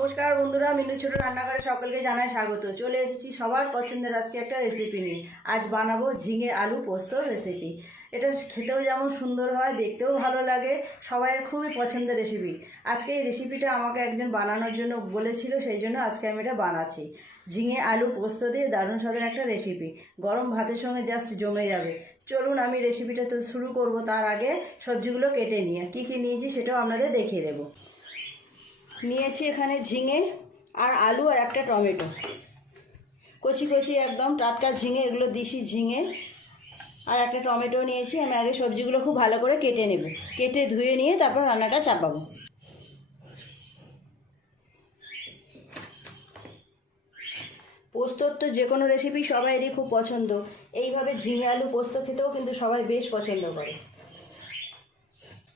নমস্কার বন্ধুরা, মিনু ছোট রান্নাঘরে সকলকে জানাই স্বাগত। চলে এসেছি সবার পছন্দের আজকে একটা রেসিপি নিয়ে। আজ বানাবো ঝিঙে আলু পোস্তর রেসিপি। এটা খেতেও যেমন সুন্দর হয়, দেখতেও ভালো লাগে, সবাইয়ের খুবই পছন্দের রেসিপি। আজকে এই রেসিপিটা আমাকে একজন বানানোর জন্য বলেছিল, সেই জন্য আজকে আমি এটা বানাচ্ছি। ঝিঙে আলু পোস্ত দিয়ে দারুণ স্বাদের একটা রেসিপি, গরম ভাতের সঙ্গে জাস্ট জমে যাবে। চলুন আমি রেসিপিটা তো শুরু করব, তার আগে সবজিগুলো কেটে নিয়ে কী কী নিয়েছি সেটাও আপনাদের দেখিয়ে দেবো। নিয়েছি এখানে ঝিঙে আর আলু আর একটা টমেটো, কচি কচি একদম টাটকা ঝিঙে, এগুলো দিশি ঝিঙে। আর একটা টমেটো নিয়েছি। আমি আগে সবজিগুলো খুব ভালো করে কেটে নেব, কেটে ধুয়ে নিয়ে তারপর রান্নাটা চাপাবো। পোস্তর তো যে কোনো রেসিপি সবাইয়েরই খুব পছন্দ। এইভাবে ঝিঙে আলু পোস্ত খেতেও কিন্তু সবাই বেশ পছন্দ করে।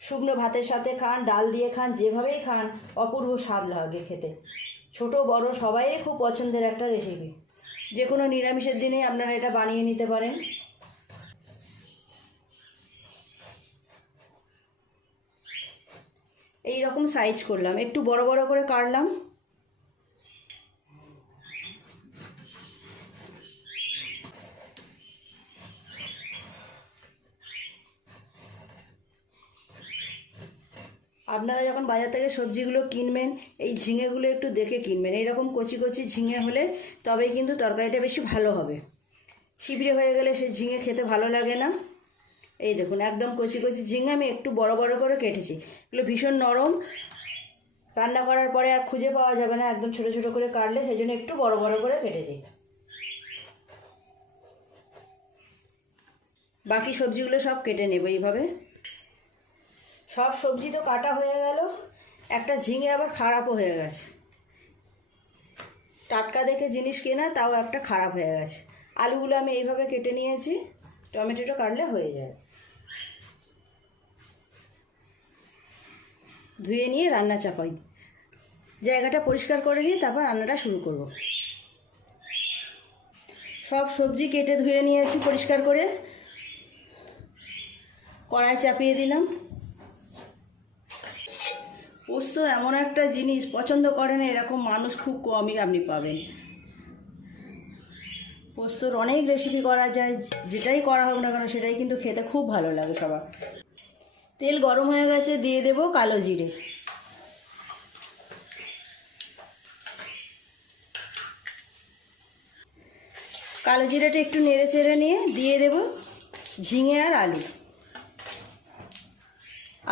শুকনো ভাতের সাথে খান, ডাল দিয়ে খান, যেভাবেই খান অপূর্ব স্বাদ লাগে খেতে। ছোট বড় সবাইয়েরই খুব পছন্দের একটা রেসিপি। যে কোনো নিরামিষের দিনে আপনারা এটা বানিয়ে নিতে পারেন। এই রকম সাইজ করলাম, একটু বড় বড় করে কাটলাম। আপনারা যখন বাজার থেকে সবজিগুলো কিনবেন, এই ঝিঙেগুলো একটু দেখে কিনবেন। এইরকম কচি কচি ঝিঙে হলে তবেই কিন্তু তরকারিটা বেশি ভালো হবে। ছিবড়ে হয়ে গেলে সেই ঝিঙে খেতে ভালো লাগে না। এই দেখুন, একদম কচি কচি ঝিঙে আমি একটু বড় বড় করে কেটেছি। এগুলো ভীষণ নরম, রান্না করার পরে আর খুঁজে পাওয়া যাবে না একদম ছোট ছোট করে কাটলে, সেই জন্য একটু বড় বড় করে কেটেছি। বাকি সবজিগুলো সব কেটে নেব এইভাবে। সব সবজি তো কাটা হয়ে গেল, একটা ঝিঙে আবার খারাপও হয়ে গেছে। টাটকা দেখে জিনিস কেনা, তাও একটা খারাপ হয়ে গেছে। আলুগুলো আমি এইভাবে কেটে নিয়েছি, টমেটোটা কাটলে হয়ে যায়। ধুয়ে নিয়ে রান্না চাপাই, জায়গাটা পরিষ্কার করে নিয়ে তারপর রান্নাটা শুরু করব। সব সবজি কেটে ধুয়ে নিয়েছি পরিষ্কার করে, কড়াই চাপিয়ে দিলাম। পোস্ত এমন একটা জিনিস পছন্দ করে না এরকম মানুষ খুব কমই আপনি পাবেন। পোস্তর অনেক রেসিপি করা যায়, যেটাই করা হোক না কেন সেটাই কিন্তু খেতে খুব ভালো লাগে সবার। তেল গরম হয়ে গেছে, দিয়ে দেব কালো জিরে। কালো জিরেটা একটু নেড়ে চেড়ে নিয়ে দিয়ে দেব ঝিঙে আর আলু।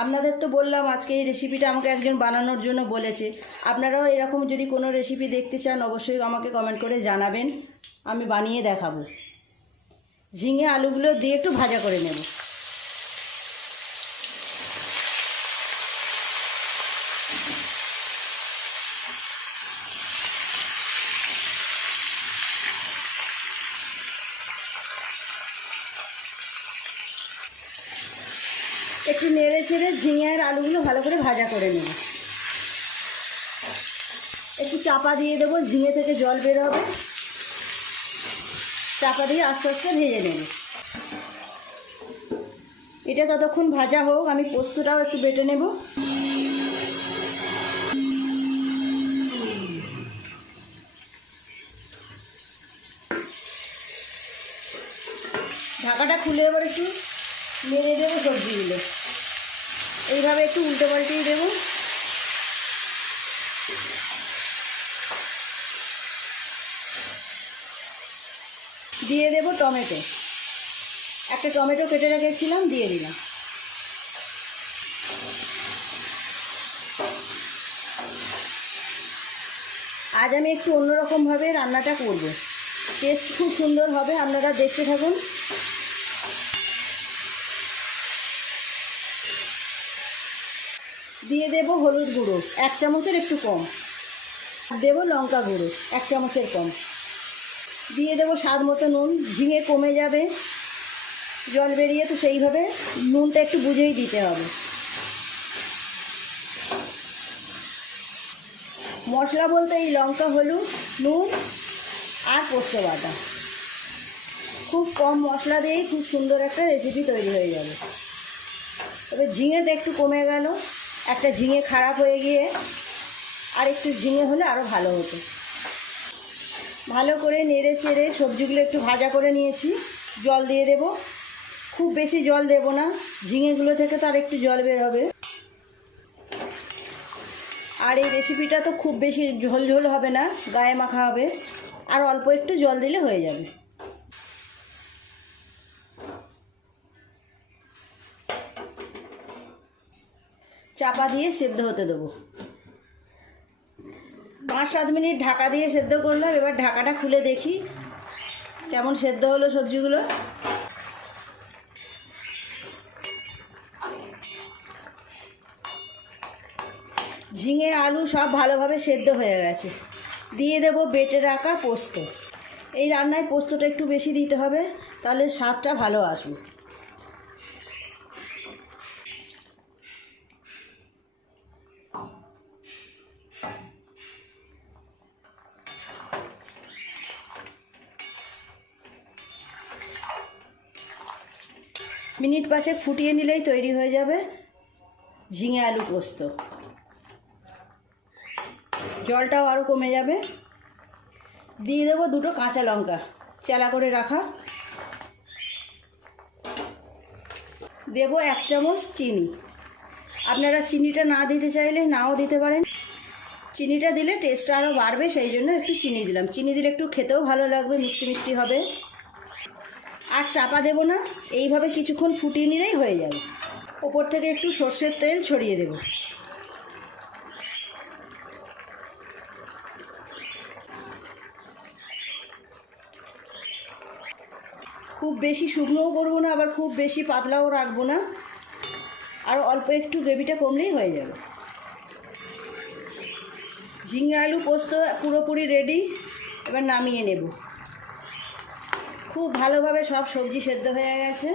আপনাদের তো বললাম আজকে এই রেসিপিটা আমাকে একজন বানানোর জন্য বলেছে। আপনারাও এরকম যদি কোনো রেসিপি দেখতে চান অবশ্যই আমাকে কমেন্ট করে জানাবেন, আমি বানিয়ে দেখাবো। ঝিঙে আলুগুলো দিয়ে একটু ভাজা করে নেব। একটু নেড়ে ছেড়ে ঝিঙে আর আলুগুলো ভালো করে ভাজা করে নেব। একটু চাপা দিয়ে দেবো, ঝিঙে থেকে জল বের হবে, চাপা দিয়ে আস্তে আস্তে ভেজে নেব। এটা ততক্ষণ ভাজা হোক, আমি পোস্তটাও একটু বেটে নেব। ঢাকাটা খুলে এবার একটু নেড়ে দেবো সবজিগুলো, এইভাবে একটু উল্টে পাল্টিয়ে দেবো। দিয়ে দেব টমেটো, একটা টমেটো কেটে রেখেছিলাম, দিয়ে দিলাম। আজ আমি একটু অন্যরকমভাবে রান্নাটা করব, টেস্ট খুব সুন্দর হবে, আপনারা দেখতে থাকুন। দিয়ে দেব হলুদ গুঁড়ো 1 চামচের একটু কম, আর দেব লঙ্কা গুঁড়ো 1 চামচের কম, দিয়ে দেব স্বাদ মতো নুন। ঝিঙে কমে যাবে জল বেরিয়ে, তো সেইভাবে নুনটা একটু বুঝেই দিতে হবে। মশলা বলতে এই লঙ্কা, হলুদ, নুন আর পোস্ত বাটা, খুব কম মশলা দিয়েই খুব সুন্দর একটা রেসিপি তৈরি হয়ে যাবে। তবে ঝিঙেটা একটু কমে গেল, একটা ঝিঙে খারাপ হয়ে গিয়ে আর একটু ঝিঙে হলে আরও ভালো হতো। ভালো করে নেড়ে চেড়ে সবজিগুলো একটু ভাজা করে নিয়েছি। জল দিয়ে দেব, খুব বেশি জল দেব না, ঝিঙেগুলো থেকে তো আর একটু জল বের হবে। আর এই রেসিপিটা তো খুব বেশি ঝোল ঝোল হবে না, গায়ে মাখা হবে, আর অল্প একটু জল দিলে হয়ে যাবে। চাপা দিয়ে সেদ্ধ হতে দেবো। 5-7 মিনিট ঢাকা দিয়ে সেদ্ধ করলাম। এবার ঢাকাটা খুলে দেখি কেমন সেদ্ধ হলো সবজিগুলো। ঝিঙে আলু সব ভালোভাবে সেদ্ধ হয়ে গেছে। দিয়ে দেব বেটে রাখা পোস্ত। এই রান্নায় পোস্তটা একটু বেশি দিতে হবে, তাহলে স্বাদটা ভালো আসবে। মিনিট 5 ফুটিয়ে নিলেই তৈরি হয়ে যাবে ঝিঙে আলু পোস্ত। জলটাও আরও কমে যাবে। দিয়ে দেবো 2টো কাঁচা লঙ্কা চেলা করে রাখা। দেবো 1 চামচ চিনি। আপনারা চিনিটা না দিতে চাইলে নাও দিতে পারেন। চিনিটা দিলে টেস্টটা আরও বাড়বে, সেই জন্য একটু চিনি দিলাম। চিনি দিলে একটু খেতেও ভালো লাগবে, মিষ্টি মিষ্টি হবে। আর চাপা দেব না, এইভাবে কিছুক্ষণ ফুটিয়ে নিলেই হয়ে যাবে। ওপর থেকে একটু সর্ষের তেল ছড়িয়ে দেব। খুব বেশি শুকনোও করবো না, আবার খুব বেশি পাতলাও রাখবো না, আর অল্প একটু গ্রেভিটা কমলেই হয়ে যাবে। ঝিঙে আলু পোস্ত পুরোপুরি রেডি। এবার নামিয়ে নেব। খুব ভালোভাবে সব সবজি সেদ্ধ হয়ে গেছে।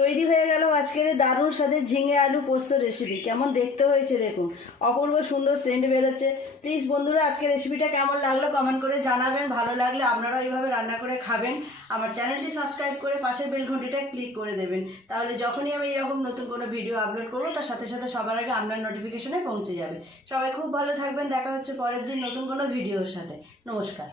তৈরি হয়ে গেল আজকের দারুণ স্বাদের ঝিঙে আলু পোস্ত রেসিপি। কেমন দেখতে হয়েছে দেখুন, অপূর্ব সুন্দর সেন্ট বেরোচ্ছে। প্লিজ বন্ধুরা, আজকের রেসিপিটা কেমন লাগলো কমেন্ট করে জানাবেন। ভালো লাগলে আপনারাও এইভাবে রান্না করে খাবেন। আমার চ্যানেলটি সাবস্ক্রাইব করে পাশের বেল ঘন্টিটা ক্লিক করে দেবেন, তাহলে যখনই আমি এরকম নতুন কোনো ভিডিও আপলোড করবো তার সাথে সাথে সবার আগে আপনার নোটিফিকেশনে পৌঁছে যাবে। সবাই খুব ভালো থাকবেন। দেখা হচ্ছে পরের দিন নতুন কোনো ভিডিওর সাথে। নমস্কার।